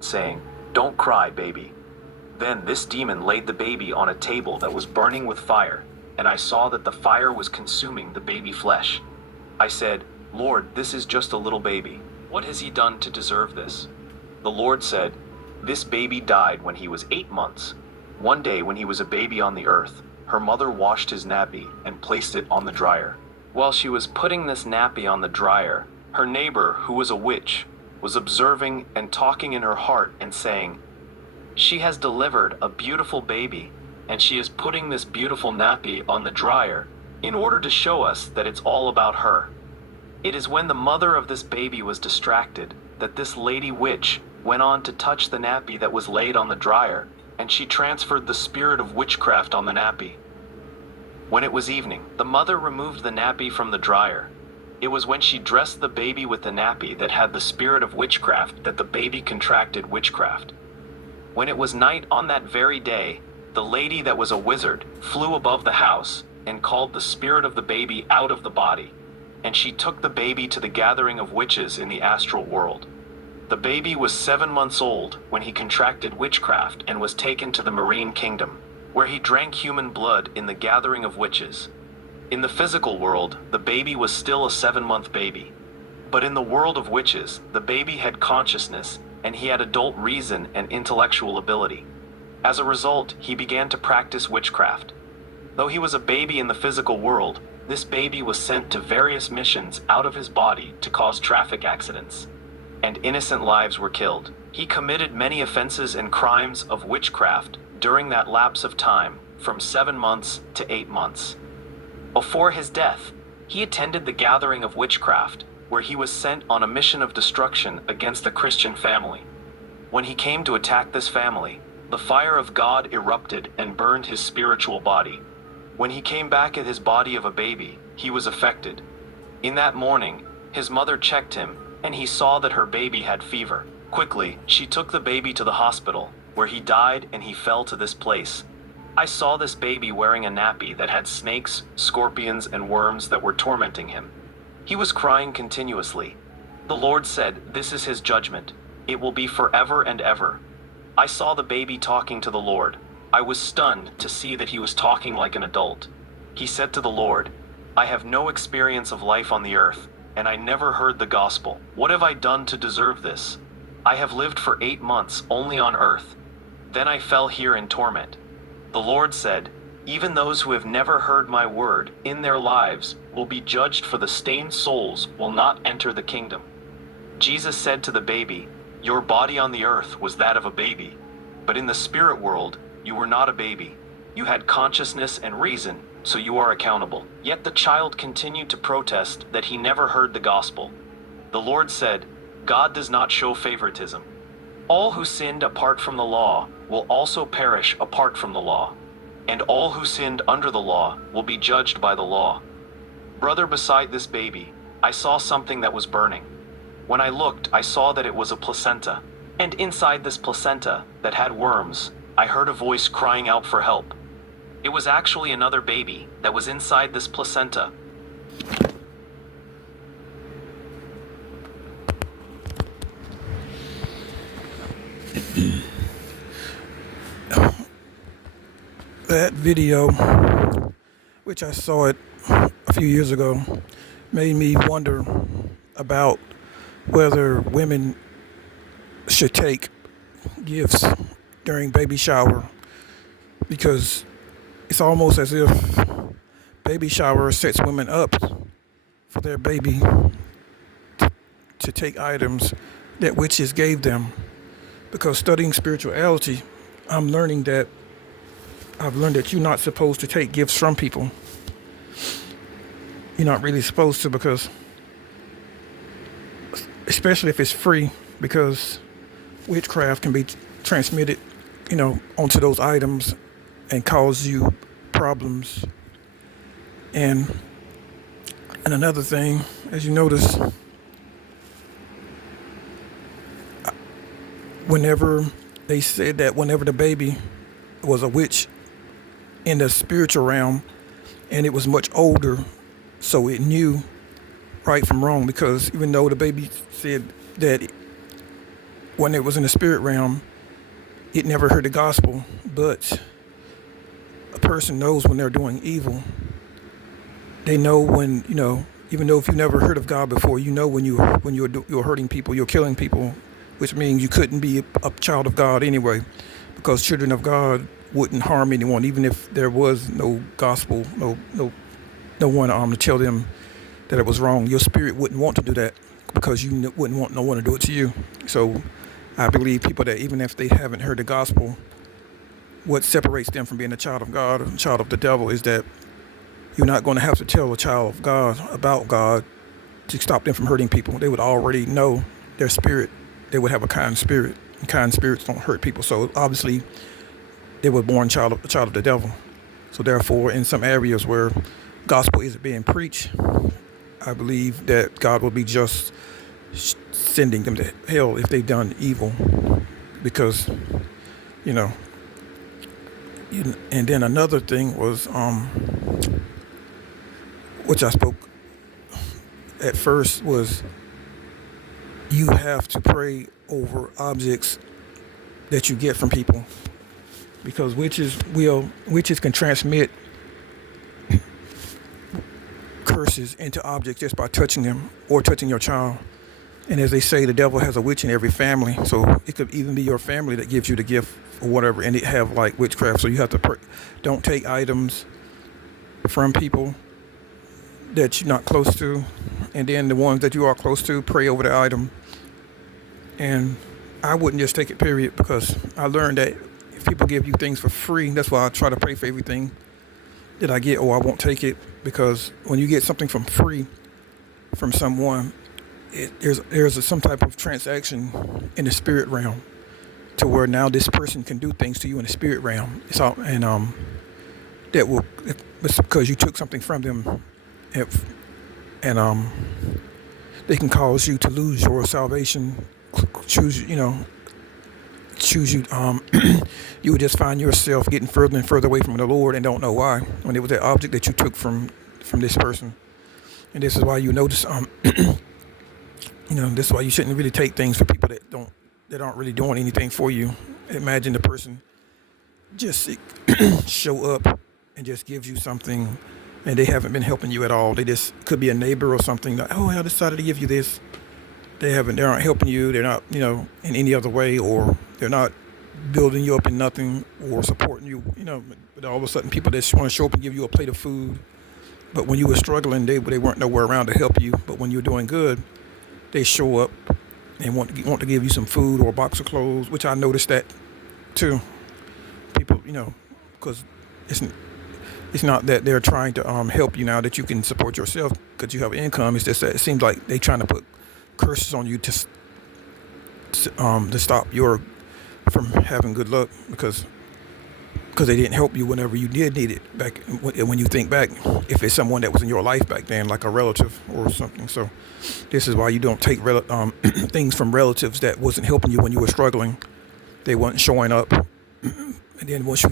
saying, "Don't cry, baby." Then this demon laid the baby on a table that was burning with fire, and I saw that the fire was consuming the baby flesh. I said, "Lord, this is just a little baby. What has he done to deserve this?" The Lord said, "This baby died when he was 8 months. One day when he was a baby on the earth, her mother washed his nappy and placed it on the dryer. While she was putting this nappy on the dryer, her neighbor, who was a witch, was observing and talking in her heart and saying, 'She has delivered a beautiful baby, and she is putting this beautiful nappy on the dryer in order to show us that it's all about her.' It is when the mother of this baby was distracted that this lady witch went on to touch the nappy that was laid on the dryer, and she transferred the spirit of witchcraft on the nappy. When it was evening, the mother removed the nappy from the dryer. It was when she dressed the baby with the nappy that had the spirit of witchcraft that the baby contracted witchcraft. When it was night on that very day, the lady that was a wizard flew above the house and called the spirit of the baby out of the body, and she took the baby to the gathering of witches in the astral world. The baby was 7 months old when he contracted witchcraft and was taken to the marine kingdom, where he drank human blood in the gathering of witches. In the physical world, the baby was still a 7-month baby. But in the world of witches, the baby had consciousness, and he had adult reason and intellectual ability. As a result, he began to practice witchcraft. Though he was a baby in the physical world, this baby was sent to various missions out of his body to cause traffic accidents, and innocent lives were killed. He committed many offenses and crimes of witchcraft during that lapse of time, from 7 months to 8 months. Before his death, he attended the gathering of witchcraft, where he was sent on a mission of destruction against a Christian family. When he came to attack this family, the fire of God erupted and burned his spiritual body. When he came back at his body of a baby, he was affected. In that morning, his mother checked him, and he saw that her baby had fever. Quickly, she took the baby to the hospital, where he died and he fell to this place. I saw this baby wearing a nappy that had snakes, scorpions, and worms that were tormenting him. He was crying continuously. The Lord said, "This is his judgment. It will be forever and ever." I saw the baby talking to the Lord. I was stunned to see that he was talking like an adult. He said to the Lord, "I have no experience of life on the earth, and I never heard the gospel. What have I done to deserve this? I have lived for 8 months only on earth. Then I fell here in torment." The Lord said, "Even those who have never heard my word in their lives will be judged, for the stained souls will not enter the kingdom." Jesus said to the baby, "Your body on the earth was that of a baby, but in the spirit world, you were not a baby. You had consciousness and reason, so you are accountable." Yet the child continued to protest that he never heard the gospel. The Lord said, "God does not show favoritism. All who sinned apart from the law will also perish apart from the law, and all who sinned under the law will be judged by the law." Brother, beside this baby, I saw something that was burning. When I looked, I saw that it was a placenta, and inside this placenta that had worms, I heard a voice crying out for help. It was actually another baby that was inside this placenta. That video, which I saw it a few years ago, made me wonder about whether women should take gifts during baby shower, because it's almost as if baby shower sets women up for their baby to take items that witches gave them. Because studying spirituality, I've learned that you're not supposed to take gifts from people. You're not really supposed to, because especially if it's free, because witchcraft can be transmitted, onto those items and cause you problems. And another thing, as you notice, whenever they said that whenever the baby was a witch in the spiritual realm, and it was much older, so it knew right from wrong, because even though the baby said that when it was in the spirit realm, it never heard the gospel. But a person knows when they're doing evil. They know when, even though if you never heard of God before, you know when you're hurting people, you're killing people, which means you couldn't be a child of God anyway, because children of God wouldn't harm anyone, even if there was no gospel, no one to tell them that it was wrong. Your spirit wouldn't want to do that because you wouldn't want no one to do it to you. So I believe people that even if they haven't heard the gospel, what separates them from being a child of God or a child of the devil is that you're not going to have to tell a child of God about God to stop them from hurting people. They would already know their spirit. They would have a kind spirit, and kind spirits don't hurt people. So obviously, they were born a child of the devil. So therefore, in some areas where gospel isn't being preached, I believe that God will be just sending them to hell if they've done evil, because, and then another thing was, which I spoke at first, was you have to pray over objects that you get from people, because witches can transmit curses into objects just by touching them or touching your child. And as they say, the devil has a witch in every family, so it could even be your family that gives you the gift or whatever, and it have like witchcraft. So you have to pray. Don't take items from people that you're not close to, and then the ones that you are close to, pray over the item. And I wouldn't just take it, period, because I learned that if people give you things for free, that's why I try to pray for everything that I get, or I won't take it, because when you get something from free from someone, there's some type of transaction in the spirit realm to where now this person can do things to you in the spirit realm. It's all, and it's because you took something from them, and they can cause you to lose your salvation. Choose you. You would just find yourself getting further and further away from the Lord and don't know why, when it was that object that you took from this person. And this is why you notice, this is why you shouldn't really take things from people that aren't really doing anything for you. Imagine the person just show up and just gives you something, and they haven't been helping you at all. They just could be a neighbor or something. Like, oh, I decided to give you this. They aren't helping you. They're not, in any other way, or they're not building you up in nothing or supporting you. But all of a sudden, people that want to show up and give you a plate of food, but when you were struggling, they weren't nowhere around to help you. But when you're doing good, they show up and want to give you some food or a box of clothes, which I noticed that too. People, because it's not that they're trying to help you now that you can support yourself because you have income. It's just that it seems like they're trying to put curses on you to stop your from having good luck, because they didn't help you whenever you did need it back. When you think back, if it's someone that was in your life back then, like a relative or something. So this is why you don't take things from relatives that wasn't helping you when you were struggling. They weren't showing up, and then once you